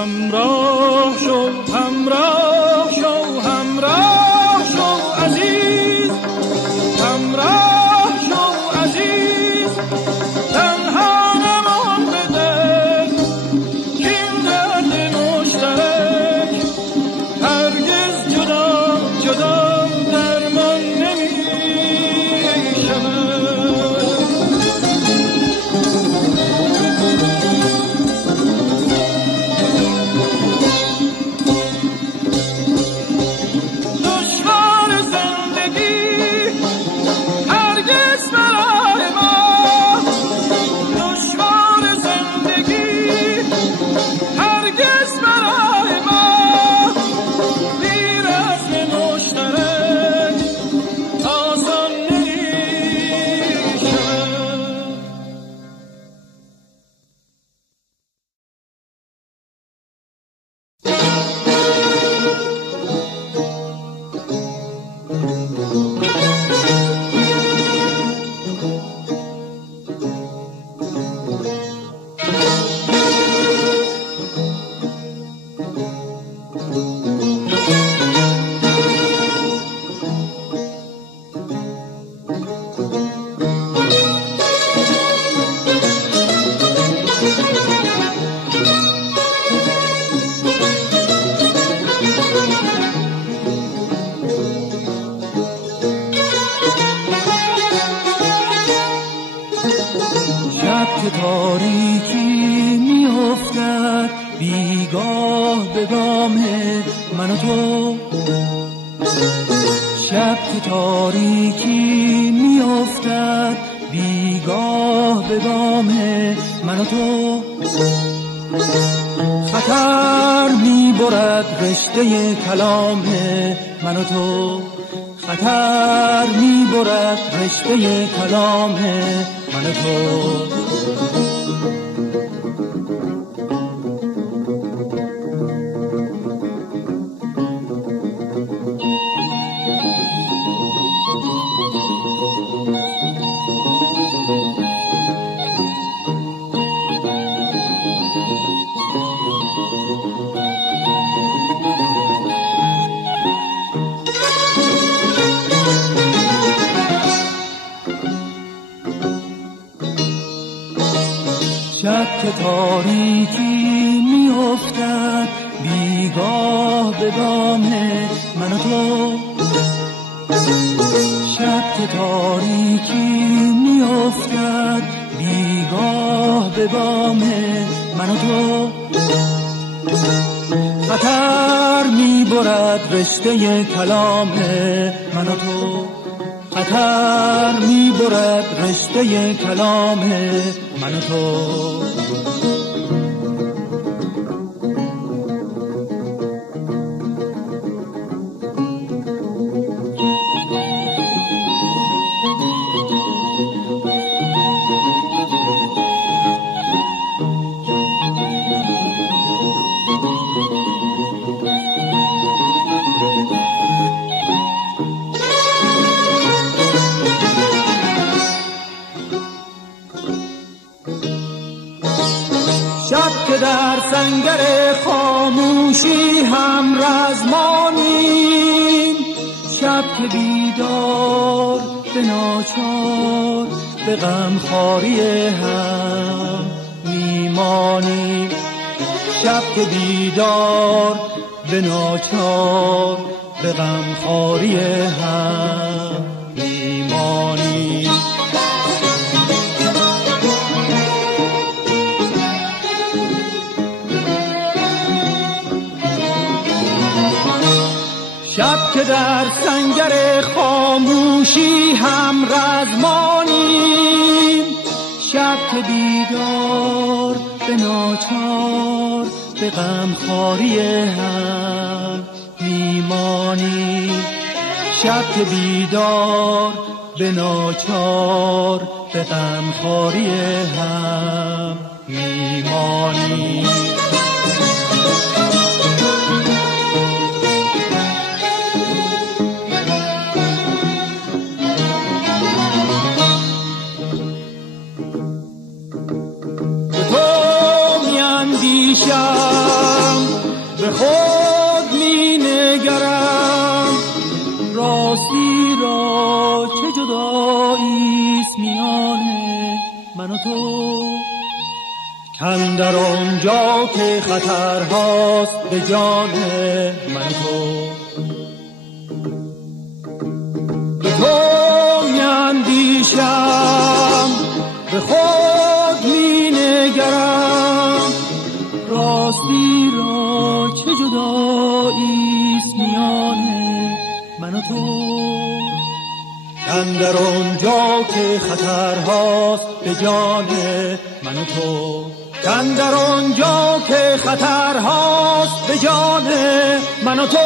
همراه شو همراه شو همراه شو عزیز، همراه شو عزیز، تنها نمان دل کین درد مشترک، هرگز جدا جدا درمان نمی شود. تاریکی میافتد بیگاه به گام من و تو، شب که تاریکی میافتد بیگاه به گام من و تو، خطر میبرد رشته کلام من و تو، خطر میبرد رشته کلام من و تو. شب که تاریکی میافتد بیگاه به گام من و تو، شب که تاریکی میافتد بیگاه به گام من و تو، خطر میبرد رشته کلام من و تو، خطر میبرد رشته کلام من و تو. شب که در سنگر خاموشی هم رزمانیم، شب که بیدار به ناچار به غمخواری هم میمانیم، شب که بیدار به ناچار به غمخواری هم میمانیم. شب که در سنگر خاموشی هم رزمانیم، شب که بیدار به ناچار به غمخواری هم میمانیم، شب که بیدار به ناچار به غمخواری هم میمانیم. آنجا که خطرهاست به جان من تو. به تو میاندیشم، به خود می نگرم، راستی را چه جداییست میان من و تو. اندر آنجا که خطرهاست به جان من و تو، اندر آنجا که خطرهاست به جان من و تو.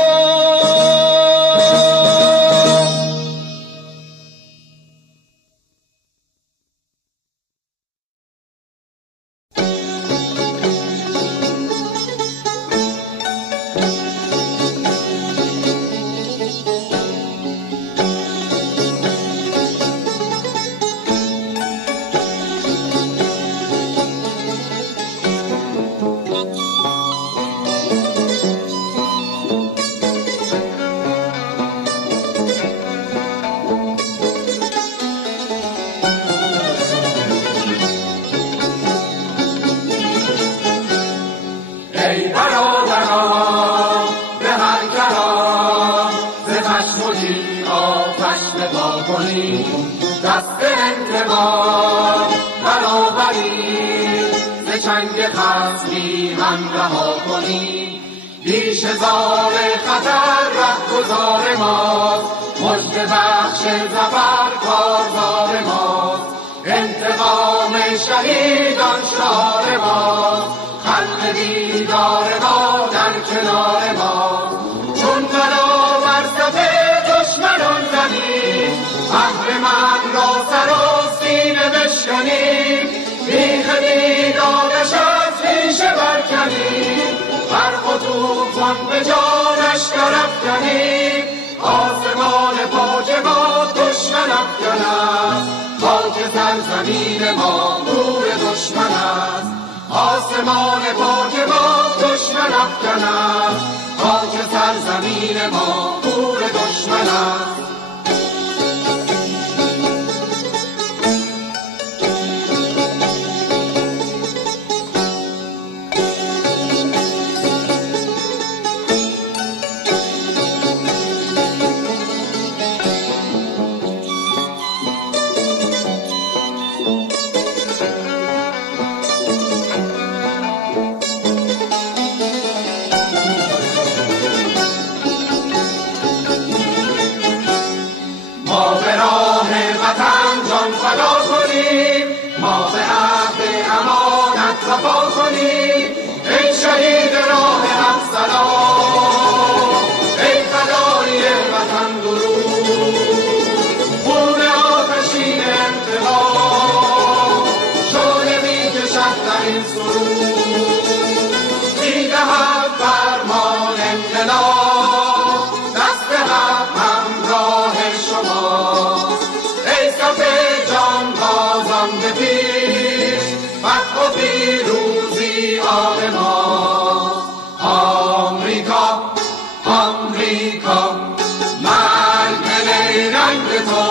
دست انتقام برآوریم، ز چنگ خصمی هم رها کنیم. پیش زار خطر رهگذار ماست، مژده بخش ظفر کارزار ماست. انتقام شهیدان شعار ماست، خلق بیدار ما در کنار ماست. چون بلا بر صف دشمنان زنیم، قهرمن را سر و سینه بشکنیم. بیخ بیدادش از پیشه برکنیم، برق و طوفان به جانش درافکنیم. آسمان پاک ما دشمن افکن است، خاک سرزمین ما نور دشمن است. آسمان پاک ما دشمن افکن است، خاک سرزمین ما نور دشمن است. صفا کنیم ای شهید راه افسران، ای فدای وطن درود. خون آتشین انتقام شعله می‌کشد در این سرود. می‌دهد فرمان انقلاب، دست حق همراه شماست. ای صف جانبازان به پیش، فتح و پیروزی آن ماست. آمریکا آمریکا مرگ به نیرنگ تو،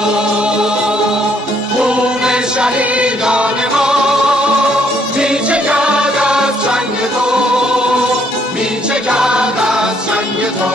خون شهیدان ما می‌چکد از چنگ تو، می‌چکد از چنگ تو.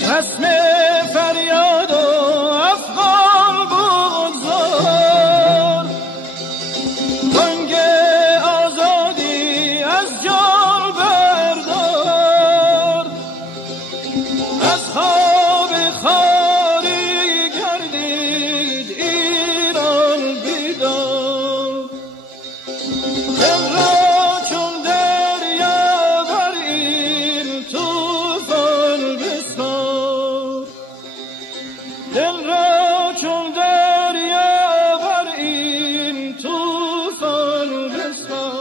رسم فریاد و افغان بگذار، بانگ آزادی از جان بردار، از خواب خاری گردید ایران بیدار، دل را چون دریا بر این طوفان بسپار، دل را چون دریا بر این طوفان بسپار.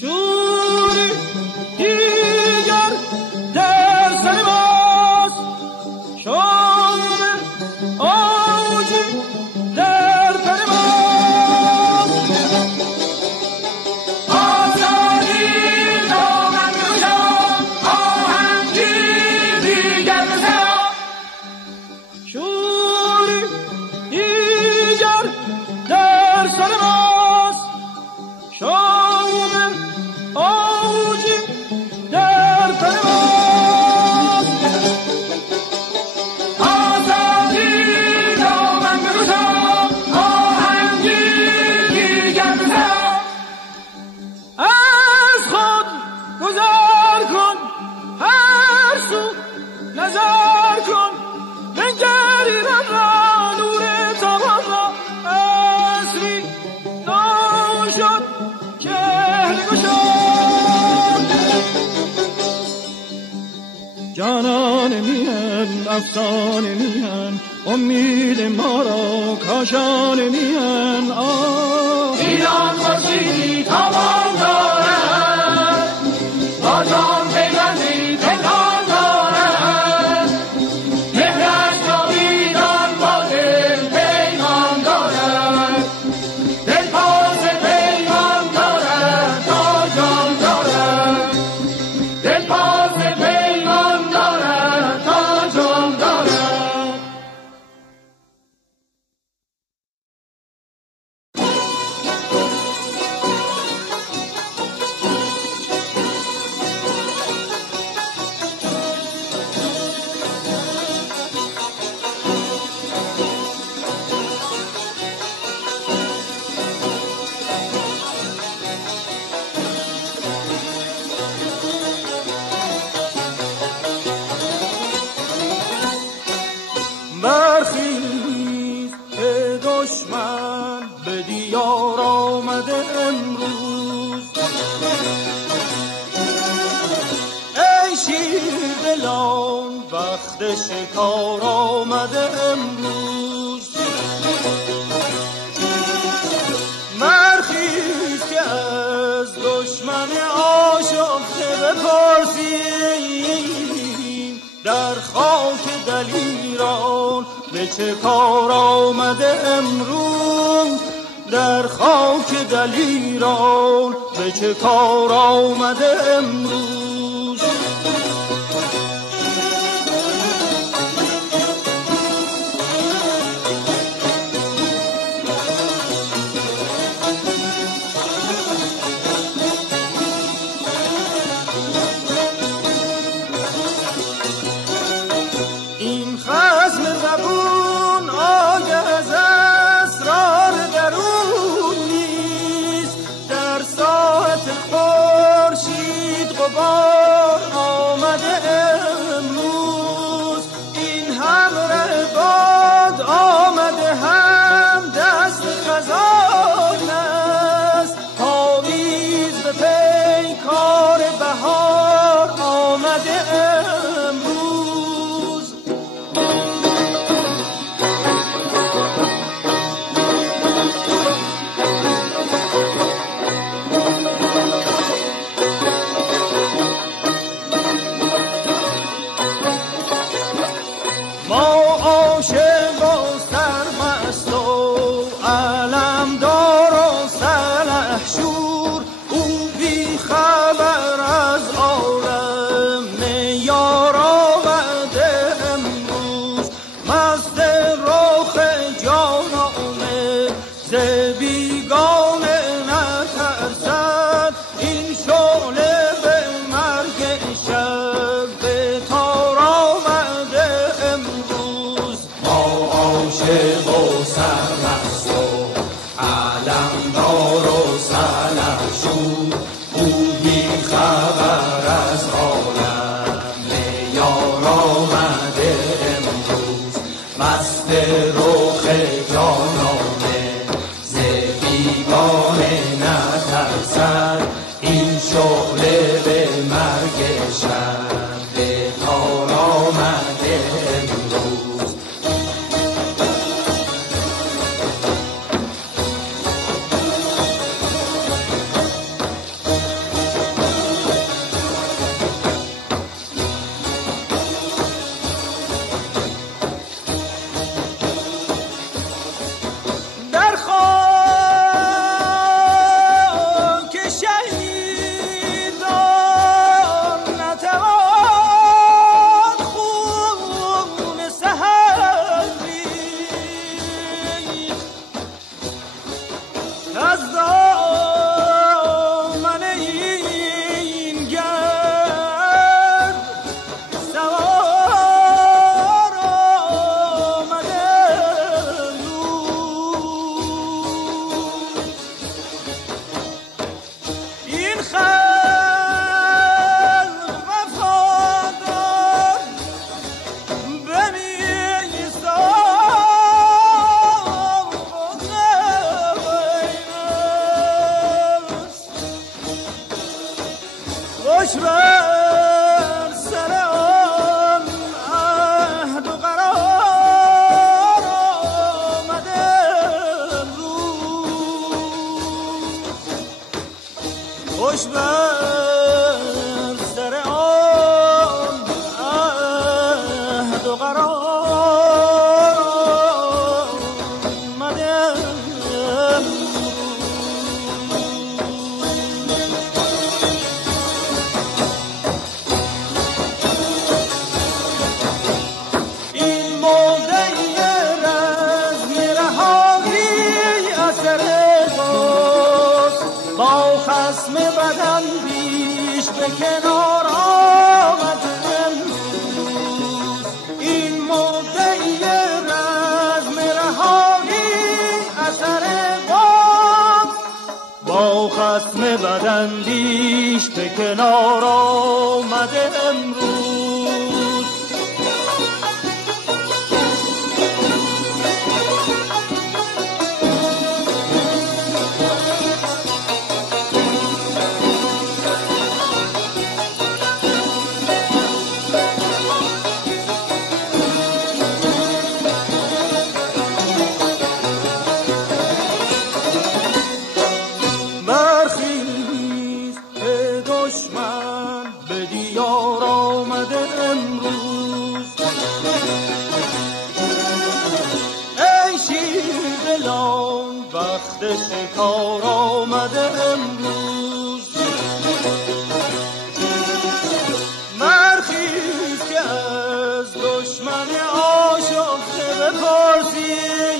شوری دیگر در سر ماست، شام آجی در پر ماست، آزادی دامن بگشا، آهنگی دیگر بزن. شوری دیگر در سر ماست، شام آجی در پر ماست، آزادی دامن بگشا، آهنگی دیگر بزن. از خود گذر کن، هر سو نظر کن، بنگر ایران را، نور تابان را. عصری نو شد چهره گشاد، جانان میهن افسانه میهن، امید ما را کاشان میهن. ایران خورشیدی تابان دارد، با جان پیوندی پنهان دارد، مهرش جاویدان با دل پیمان دارد، دل پاس پیمان دارد تا جان دارد، دل پاس پیمان دارد تا جان دارد. برخیز که دشمن به دیار آمده امروز، ای شیر دلان وقت شکار آمده امروز. برخیز که از دشمن آشفته بپرسیم، در خاک دلیران به چه کار آمده امروز، در خاک دلیران به چه کار آمده امروز. این خصم زبون آگه از اسرار درون نیست، در ساعت خورشید غبار شهر تار آمده امروز. بداندیش به کنار آمده امروز. شکار آمده امروز. مرخیز که از دشمن آشفته بپرسیم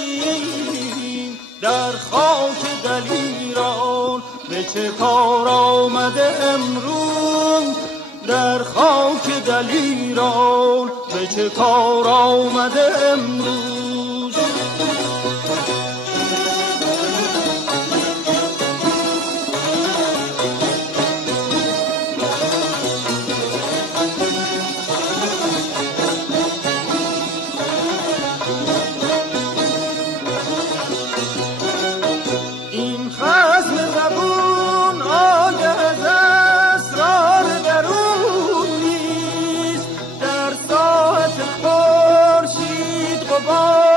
در خاک دلیران به چه کار آمده امروز. در خاک دلیران به چه کار آمده امروز. با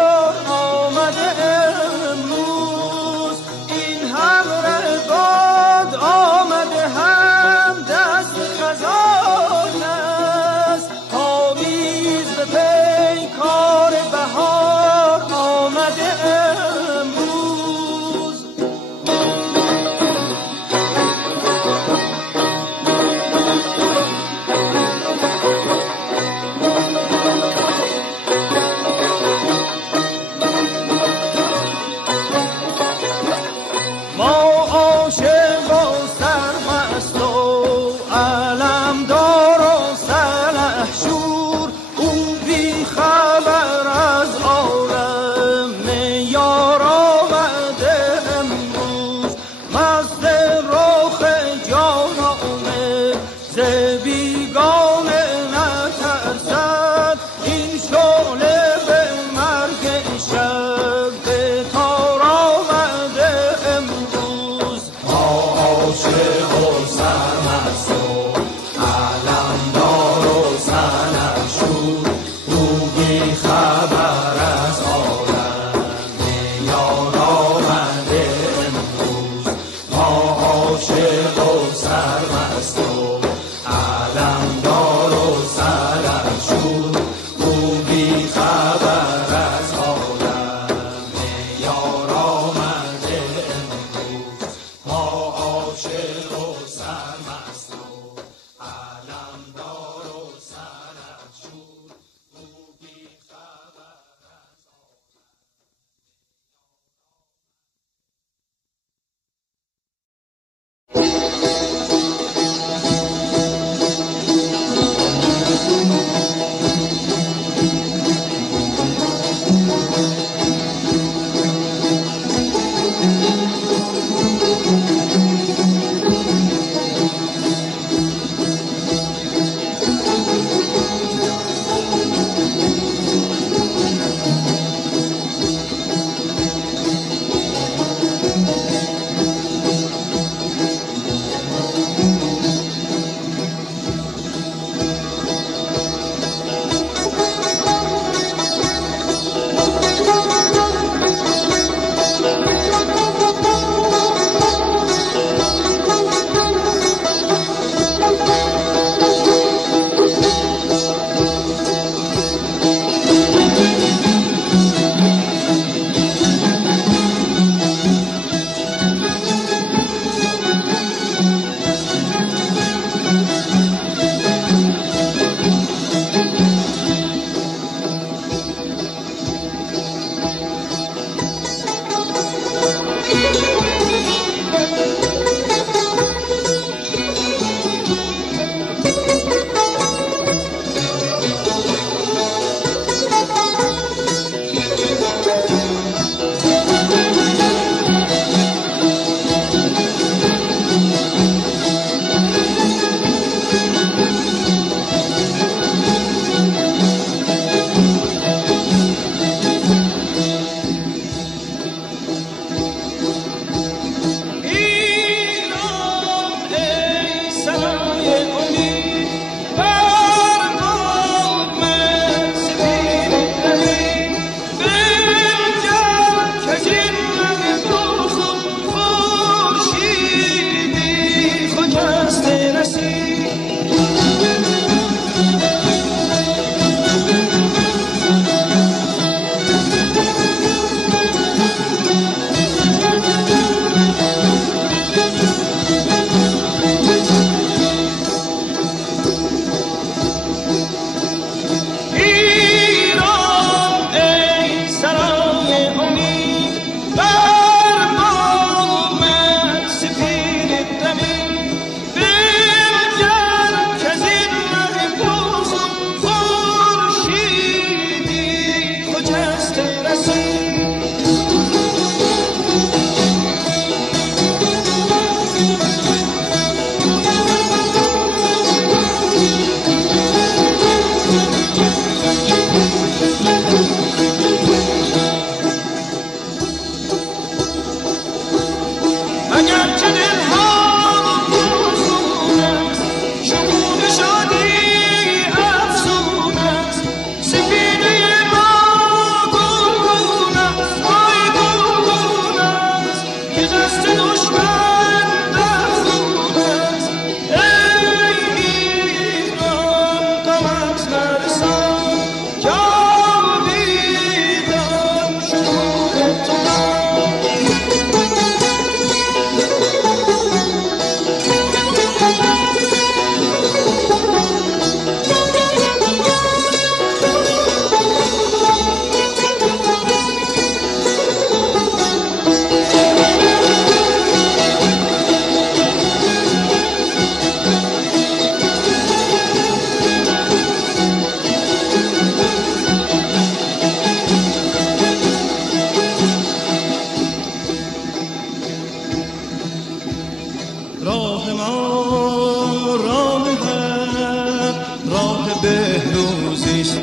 راه بهروزیست.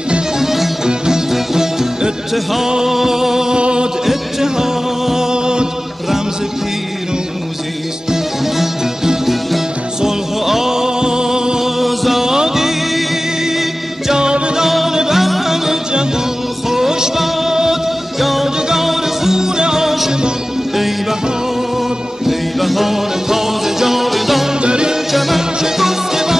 اتحاد اتحاد رمز پیروزیست. صلح و آزادی جاودان بر همه جهان خوش باد، یادگار خون عاشقان. ای بهار ای بهار تازه جاودان در این چمن شکفته باش.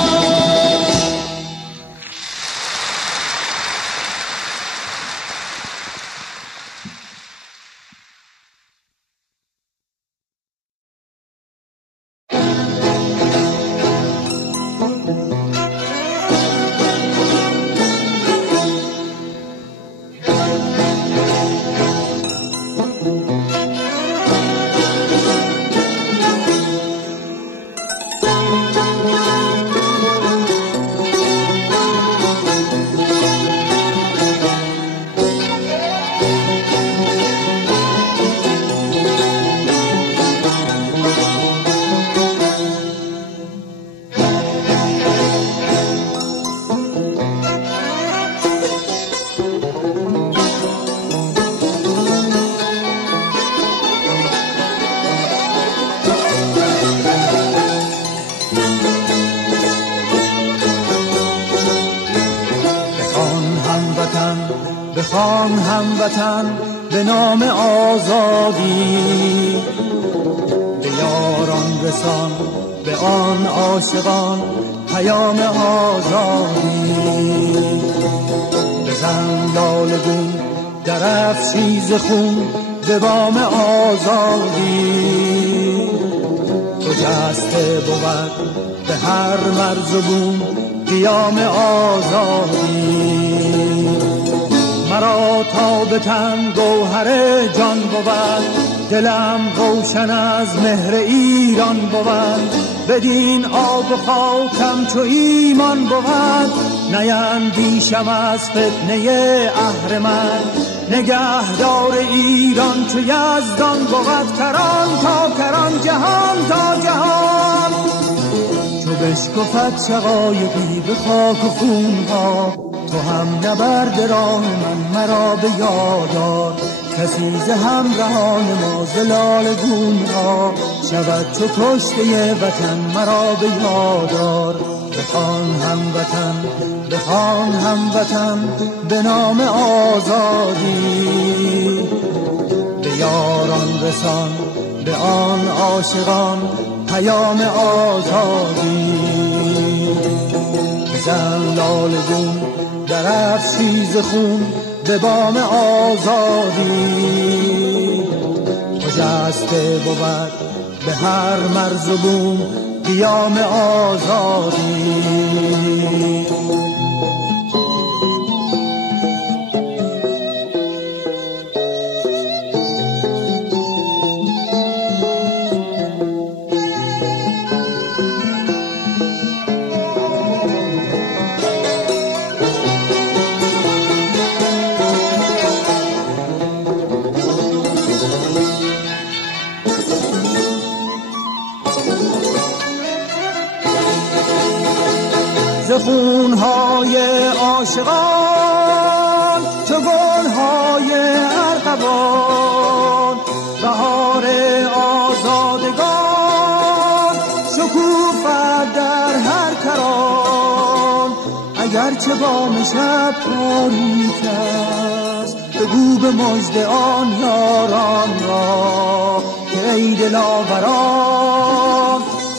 بخوان هموطن به نام آزادی، به یاران رسان به آن عاشقان پیام آزادی. بزن لاله گون در افشیز خون به بام آزادی. تو جسته بود به هر مرز و بوم قیام آزادی. مرا تا به تن گوهر جان بود، دلم روشن از مهر ایران بود. بدین آب و خاکم چو ایمان بود، نیندیشم از فتنه اهرمن. نگهدار ایران چو یزدان بود، کران تا کران جهان تا جهان. چو بشکفد شقایقی به خاک و خونها، تو هم نبرد راه من مرا به یاد آر. کسی ز همراهان ما ز لاله گونها، شود چو کشته وطن مرا به یاد آر. بخوان هموطن بخوان هموطن به نام آزادی. به یاران رسان به آن عاشقان پیام آزادی. بزن لاله گون در افشیز خون به بام آزادی. خجسته بود به هر مرز و بوم قیام آزادی. خونهای عاشقان چو گلهای ارغوان، بهار آزادگان شکوفد در هر کران. اگرچه بام شب تاریک است، بگو به مژده آن یاران را که ای دلاوران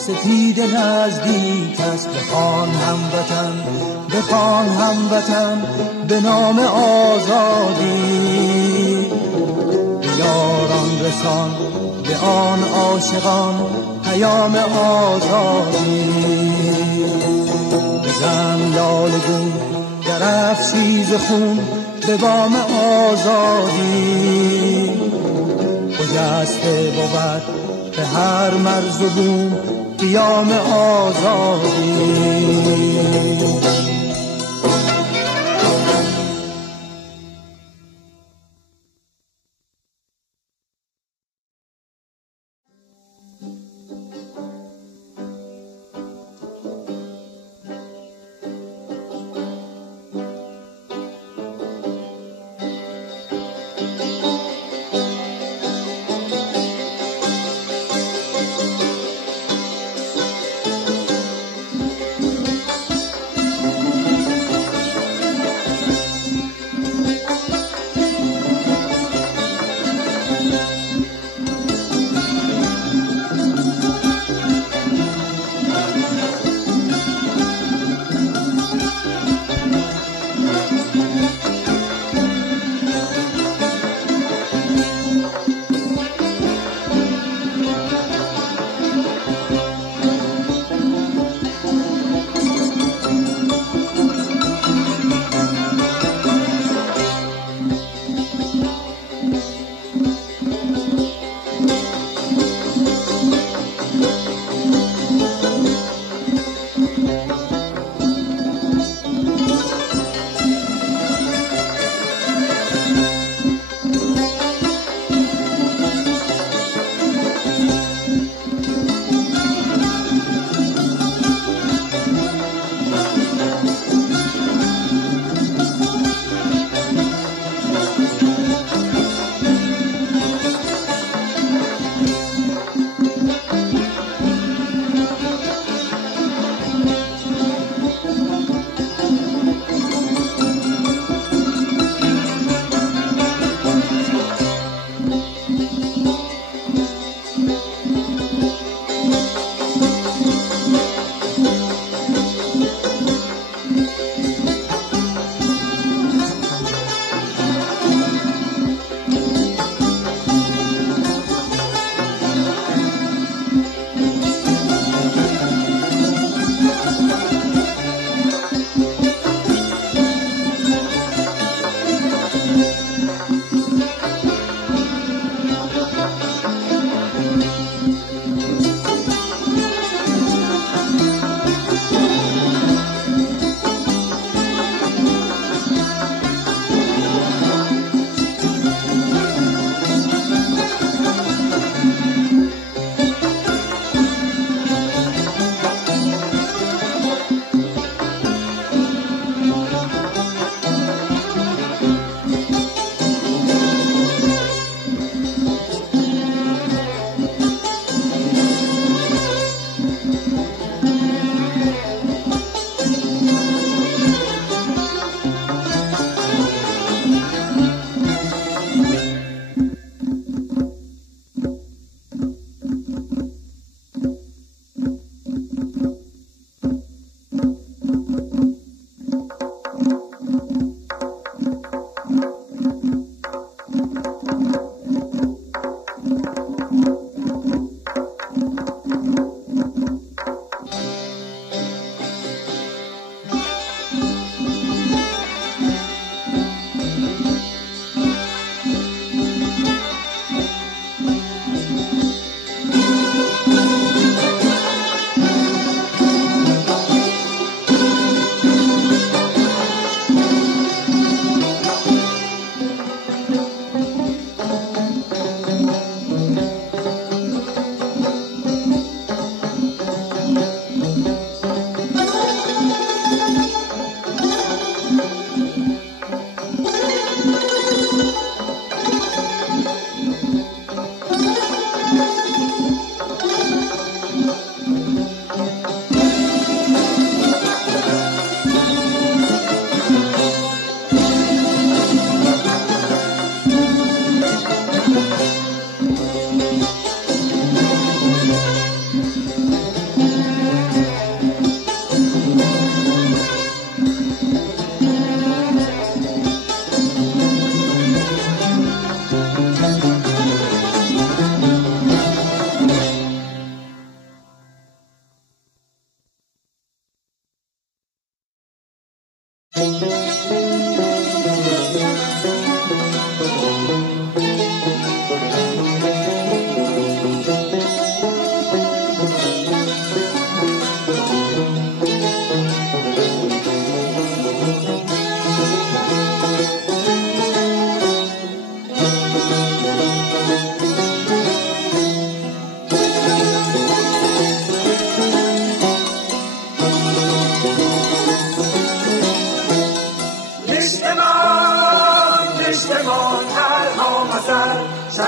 سپید نزدیک است. بخوان هموطن بخوان هموطن به نام آزادی. یاران رسان به آن عاشقان پیام آزادی. بزن لاله گون در افشیز خون به بام آزادی. خجسته بود به هر مرز و بوم قیام آزادی.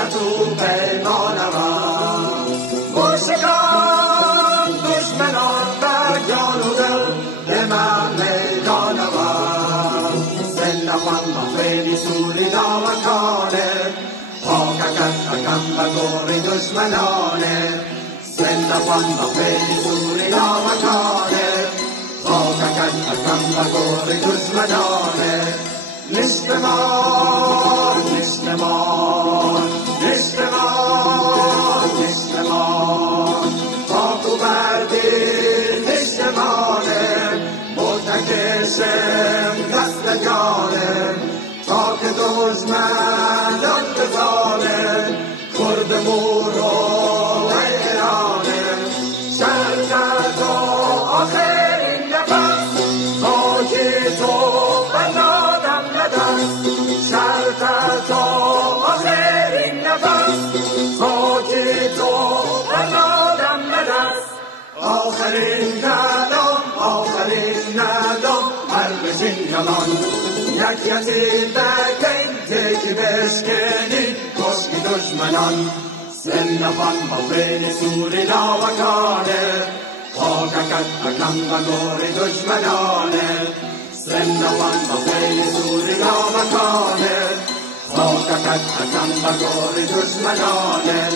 تو پیمانم گوشگان دشمنان بر جان و دل به من میدانم زندفان با خیلی سوری نامکانه پاککت اکم و گوری دشمنانه زندفان با خیلی سوری نامکانه پاککت اکم و گوری دشمنانه نشتمان نشتمان نشتمان نشتمان پاکو بردی نشتمانه متکشم دست جانه تا که دشمنان بزانه کرد مورو و ایرانه شرکت و آخرین نفس خاکی تو بنادم ندست شرکت و آخرین نفس خاکی تو بنادم ندست آخرین کلام آخرین ندام هرگزین یمان یک یتیم بکن تکی بشکنی کشکی دشمنان سنفان با بین سوری ناوکانه پاککت اکم و گوری دشمنانه سنفان با بین سوری ناوکانه پاککت اکم و گوری دشمنانه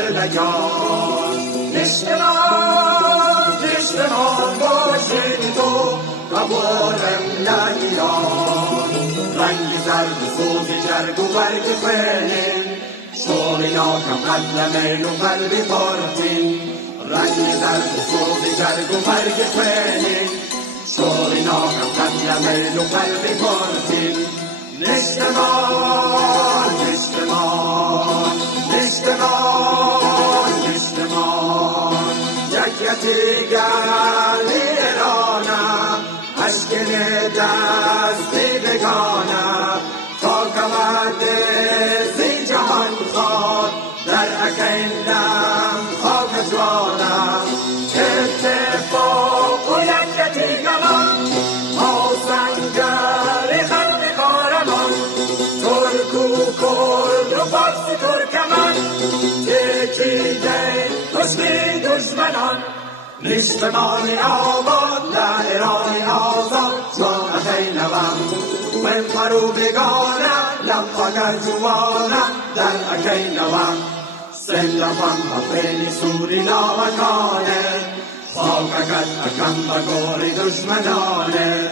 بستردگان نشتمان نشتمان باشید تو قبولم لگیان رنگ زرد سوزی جرگ و برگ خیلین شوری ناکم قدل میل و قلبی پارتین رنگ زرد سوزی جرگ و برگ خیلین شوری ناکم قدل میل و قلبی پارتین نشتمان نشتمان نشتمان نشتمان یک یتیگلی ایرانم اشکن دستی بگانم تا کمد زی جهان خواد در اکیلم خاک جوانم اتفاق و یک یتیگمان ما سنگری خلق کارمان ترک و کرد و فارسی ترکمان تکیده کشکی دشمنان نشتمان آباد در ایران آزاد جان خیلوم من فرو بگانه لبخاگر جوانه در اکیلوم سلفم و خیلی سوری نامکانه خاککت اکم و گوری دشمنانه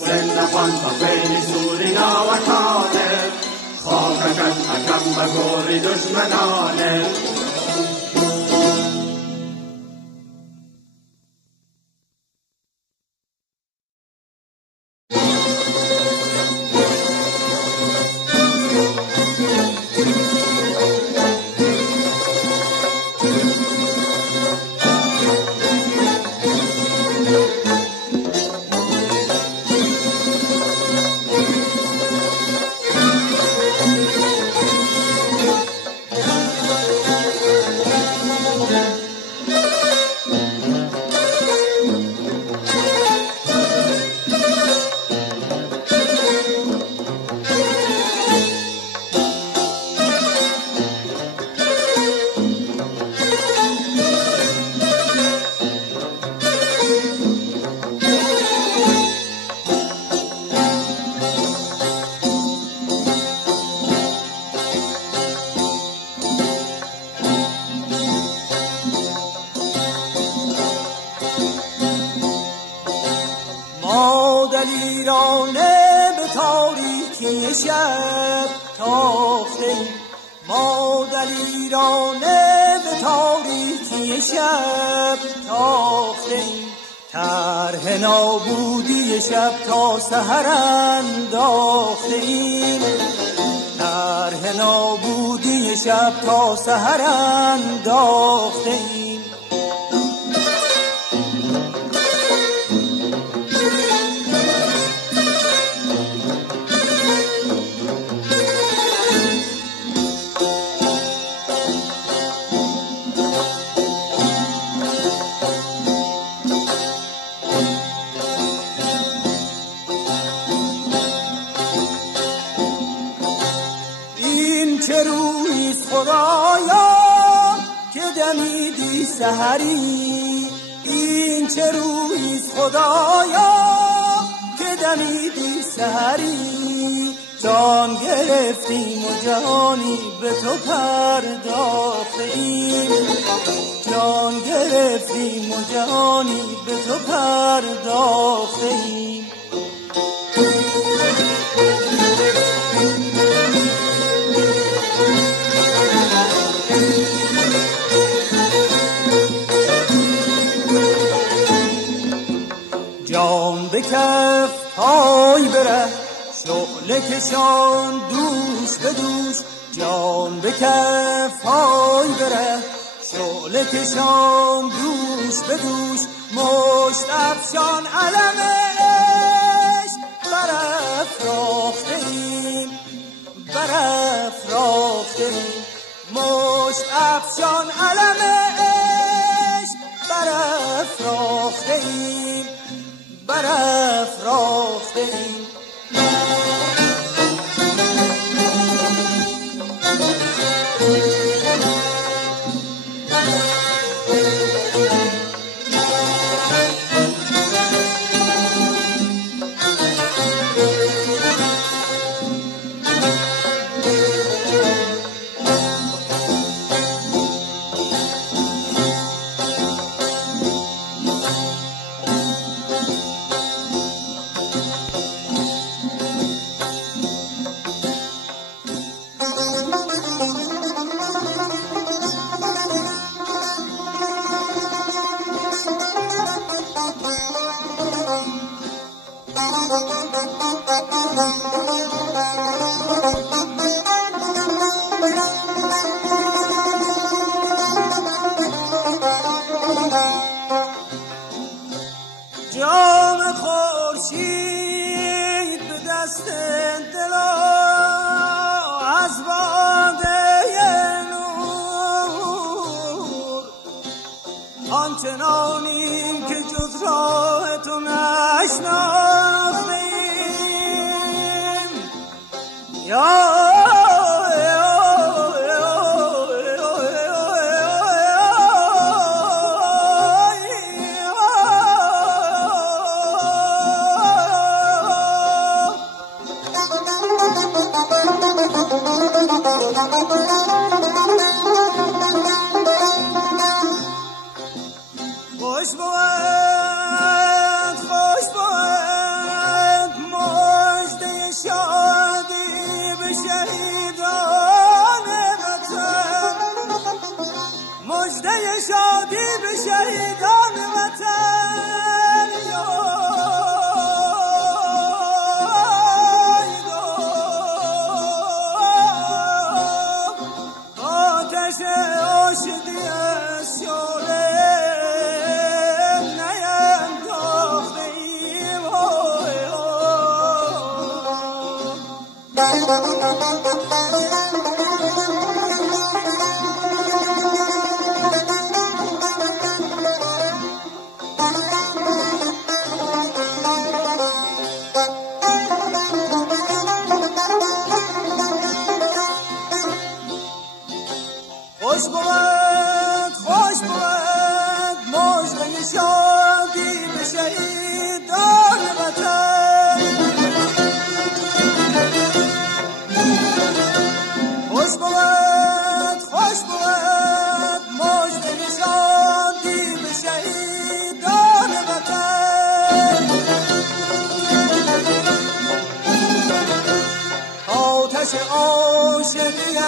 سلفم و خیلی سوری نامکانه خاککت اکم و گوری دشمنانه تاریکی شب تاختیم، ما دلیرانه به تاریکی شب تاختیم. طرح نابودی شب تا سحر انداختیم، طرح نابودی شب تا سحر انداختیم. چه رویست خدایا که دمیدی سحری، این چه رویست خدایا که دمیدی سحری. جان گرفتیم و جهانی به تو پرداختیم، جان گرفتیم و جهانی به تو پرداختیم. جان به کف پای بره شعله کشان دوش به دوش، جان به کف پای بره شعله کشان دوش به دوش. مشت افشان علم عشق برافراختیم، برافراختیم. مشت افشان علم عشق برافراختیم، برافراختیم. جام خورشید به دست دلا از باده نور، آنچنانی که جز راه تو نشناختیم. یا خوش بود، خوش بود مژده شادی به شهیدان وطن، مژده شادی به شهیدان وطن. آتش عاشقی از شعله خوش بود، خوش بود مژده شادی به شهیدان وطن.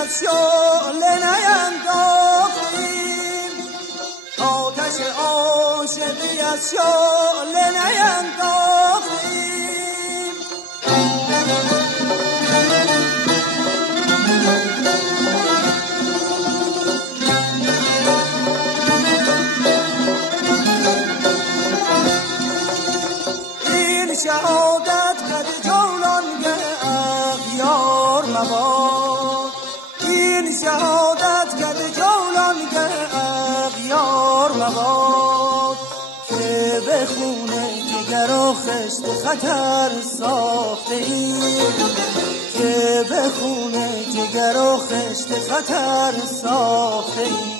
از شعله نینداختیم، آتش عاشقی از شعله نینداختیم. این شهادت قد جولانگه اغیار مباد، این شهادت قد جولانگه اغیار مباد، که به خون جگر و خشت خطر ساخته ایم، که به خون جگر و خشت خطر ساخته ایم.